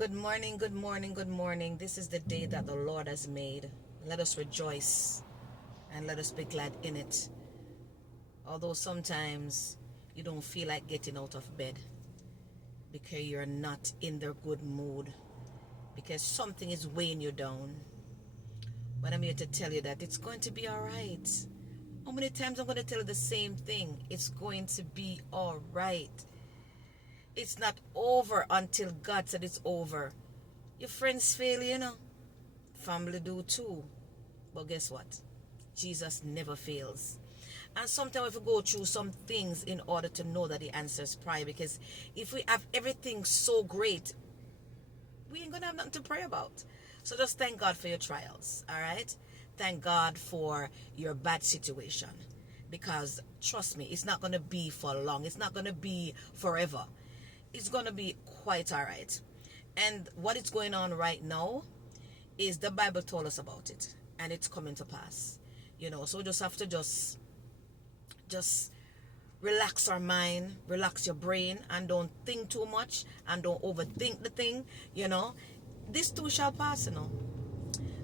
Good morning, good morning, good morning. This is the day that the Lord has made. Let us rejoice and let us be glad in it. Although sometimes you don't feel like getting out of bed because you're not in the good mood, because something is weighing you down. But I'm here to tell you that it's going to be all right. How many times I'm going to tell you the same thing? It's going to be all right. It's not over until God said it's over. Your friends fail, Family do too. But guess what? Jesus never fails. And sometimes we have to go through some things in order to know that He answers prayer. Because if we have everything so great, we ain't going to have nothing to pray about. So just thank God for your trials, all right? Thank God for your bad situation. Because trust me, it's not going to be for long. It's not going to be forever. It's going to be quite all right. And what is going on right now is the Bible told us about it. And it's coming to pass. So we just have to just relax our mind, relax your brain, and don't think too much, and don't overthink the thing. This too shall pass.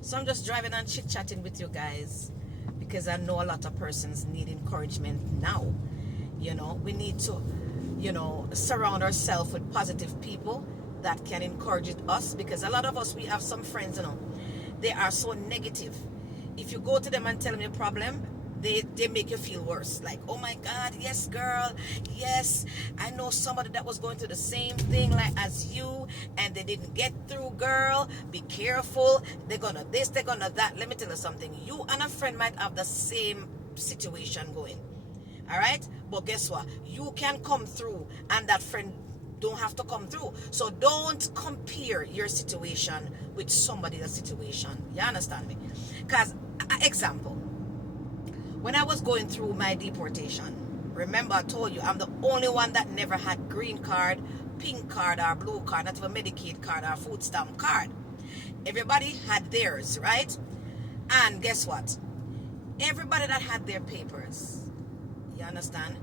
So I'm just driving and chit-chatting with you guys because I know a lot of persons need encouragement now. We need to surround ourselves with positive people that can encourage us, because a lot of us, we have some friends, they are so negative. If you go to them and tell them your problem, they make you feel worse. Like, oh my God, yes girl, yes, I know somebody that was going through the same thing like as you, and they didn't get through, girl, be careful, they're gonna this, they're gonna that. Let me tell you something, you and a friend might have the same situation going, all right? But guess what? You can come through, and that friend don't have to come through. So don't compare your situation with somebody else's situation. You understand me? Because, example, when I was going through my deportation, remember I told you I'm the only one that never had green card, pink card, or blue card, not even Medicaid card or food stamp card. Everybody had theirs, right? And guess what? Everybody that had their papers, you understand,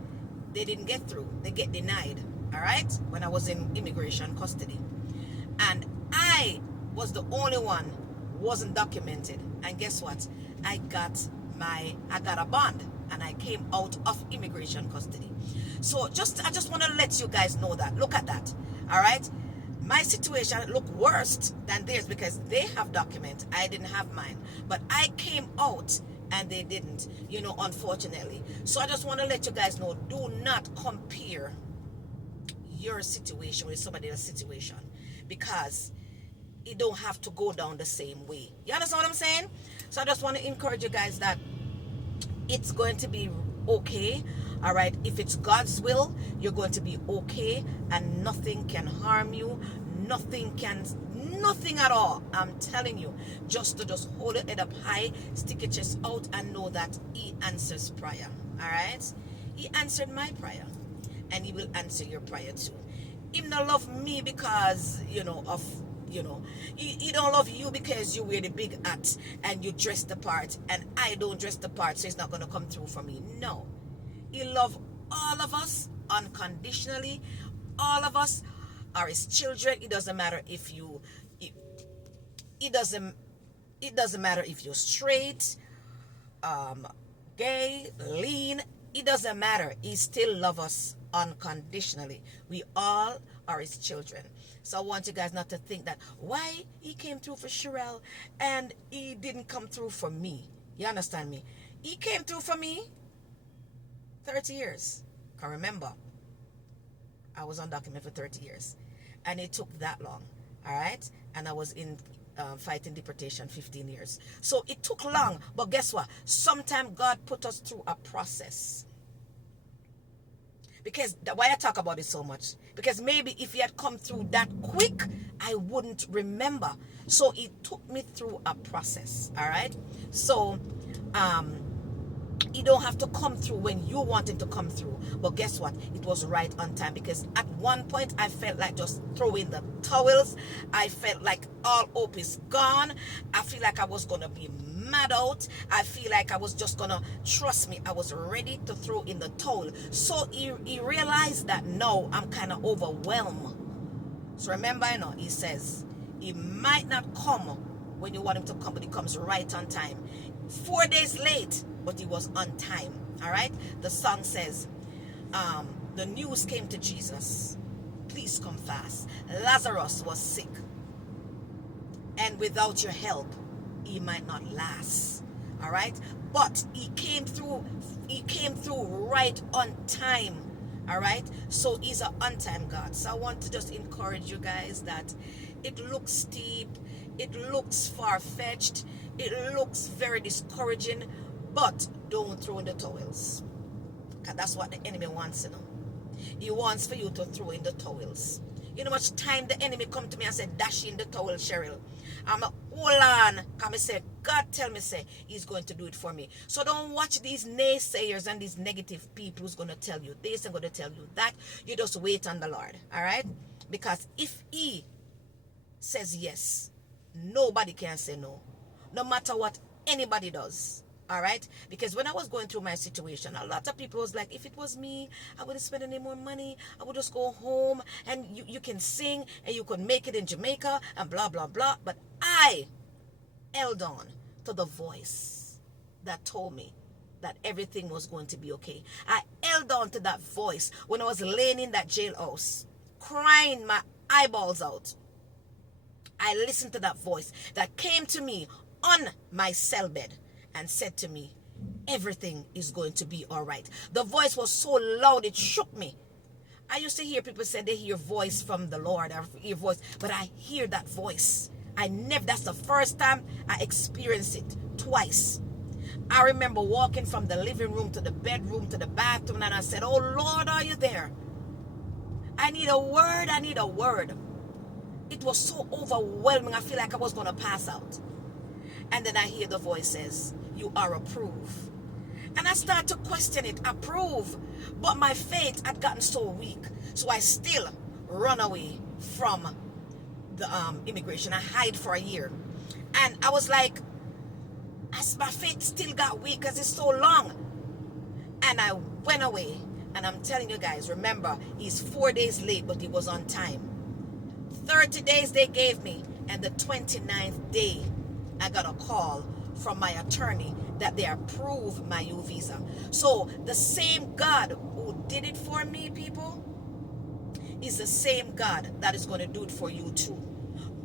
they didn't get through. They get denied, all right, when I was in immigration custody. And I was the only one who wasn't documented. And guess what? I got a bond, and I came out of immigration custody. So I just want to let you guys know that. Look at that, all right? My situation looked worse than theirs because they have documents. I didn't have mine. But I came out and they didn't, unfortunately. So I just want to let you guys know, do not compare your situation with somebody else's situation, because it don't have to go down the same way. You understand what I'm saying? So I just want to encourage you guys that it's going to be okay, all right? If it's God's will, you're going to be okay, and nothing can harm you. Nothing at all. I'm telling you, just hold your head up high, stick your chest out, and know that He answers prayer. All right? He answered my prayer, and He will answer your prayer too. He don't love me because He don't love you because you wear the big hat and you dress the part, and I don't dress the part, so He's not going to come through for me. No. He loves all of us unconditionally. All of us are His children. It doesn't matter if you it doesn't matter if you're straight, gay, lean. It doesn't matter. He still loves us unconditionally. We all are His children. So I want you guys not to think that why He came through for Sherelle and He didn't come through for me. You understand me? He came through for me 30 years. Can remember, I was undocumented for 30 years. And it took that long. All right? And I was in fighting deportation 15 years. So it took long. But guess what? Sometimes God put us through a process. Because why I talk about it so much? Because maybe if He had come through that quick, I wouldn't remember. So He took me through a process. All right? So He don't have to come through when you want Him to come through. But guess what? It was right on time, because at one point I felt like just throwing the towels. I felt like all hope is gone. I feel like I was going to be mad out. I feel like I was just going to, trust me, I was ready to throw in the towel. So he realized that, no, I'm kind of overwhelmed. So remember, he says he might not come when you want him to come, but he comes right on time. 4 days late, but he was on time. All right. The song says, the news came to Jesus. Please come fast. Lazarus was sick, and without your help, he might not last. All right. But he came through. He came through right on time. All right. So he's an on-time God. So I want to just encourage you guys that it looks steep, it looks far-fetched, it looks very discouraging, but don't throw in the towels. Because that's what the enemy wants, He wants for you to throw in the towels. You know how much time the enemy come to me and say, dash in the towel, Cheryl. I'm a hold on. Come and say, God tell me, say, he's going to do it for me. So don't watch these naysayers and these negative people who's going to tell you this and going to tell you that. You just wait on the Lord. All right? Because if he says yes, nobody can say no. No matter what anybody does. All right? Because when I was going through my situation, a lot of people was like, if it was me, I wouldn't spend any more money. I would just go home and you can sing and you could make it in Jamaica and blah, blah, blah. But I held on to the voice that told me that everything was going to be okay. I held on to that voice when I was laying in that jailhouse, crying my eyeballs out. I listened to that voice that came to me on my cell bed and said to me, everything is going to be all right. The voice was so loud, it shook me. I used to hear people say they hear voice from the Lord, or hear voice, but I hear that voice. That's the first time I experienced it, twice. I remember walking from the living room to the bedroom to the bathroom, and I said, oh Lord, are you there? I need a word, I need a word. It was so overwhelming, I feel like I was going to pass out. And then I hear the voice says, you are approved. And I start to question it, approve. But my faith had gotten so weak. So I still run away from the immigration. I hide for a year. And I was like, as my faith still got weak because it's so long. And I went away. And I'm telling you guys, remember, he's 4 days late, but he was on time. 30 days they gave me. And the 29th day, I got a call from my attorney that they approved my U visa. So the same God who did it for me, people, is the same God that is going to do it for you too.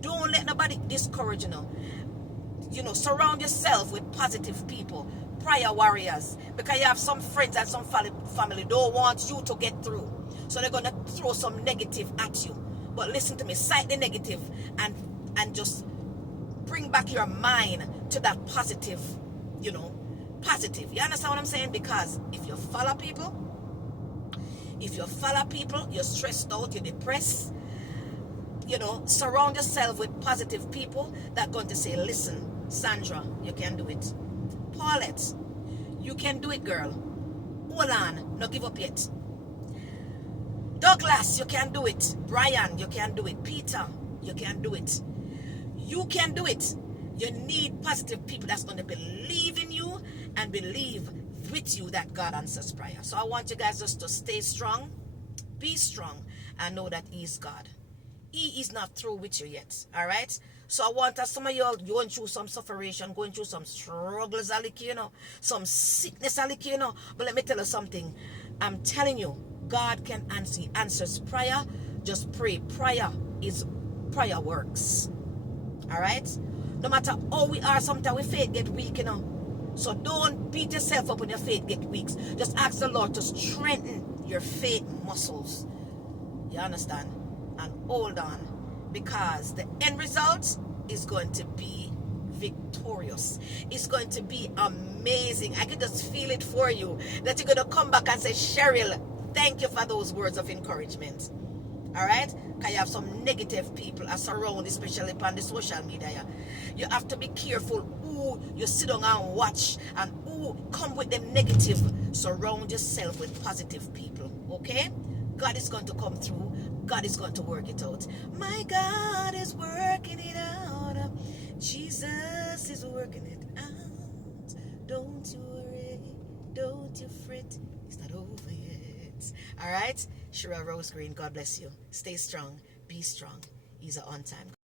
Don't let nobody discourage you. Surround yourself with positive people, prayer warriors, because you have some friends and some family don't want you to get through. So they're going to throw some negative at you. But listen to me, cite the negative and just bring back your mind to that positive, positive. You understand what I'm saying? Because if you follow people, you're stressed out, you're depressed, surround yourself with positive people that are going to say, listen, Sandra, you can do it. Paulette, you can do it, girl. Hold on, not give up yet. Douglas, you can do it. Brian, you can do it. Peter, you can do it. You can do it. You need positive people that's going to believe in you and believe with you that God answers prayer. So I want you guys just to stay strong, be strong, and know that He is God. He is not through with you yet. All right? So I want some of you all going through some suffering, going through some struggles, some sickness, But let me tell you something. I'm telling you, God can answer. He answers prayer. Just pray. Prayer works. All right? No matter how we are, sometimes we faith get weak, So don't beat yourself up when your faith get weak. Just ask the Lord to strengthen your faith muscles. You understand? And hold on. Because the end result is going to be victorious. It's going to be amazing. I can just feel it for you. That you're going to come back and say, Cheryl, thank you for those words of encouragement. Alright? Because you have some negative people around, especially on the social media. You have to be careful who you sit down and watch and who come with them negative. Surround yourself with positive people. Okay? God is going to come through. God is going to work it out. My God is working it out. Jesus is working it out. Don't you worry. Don't you fret. It's not over yet. All right? Cheryl Rose Green, God bless you. Stay strong. Be strong. He's an on time.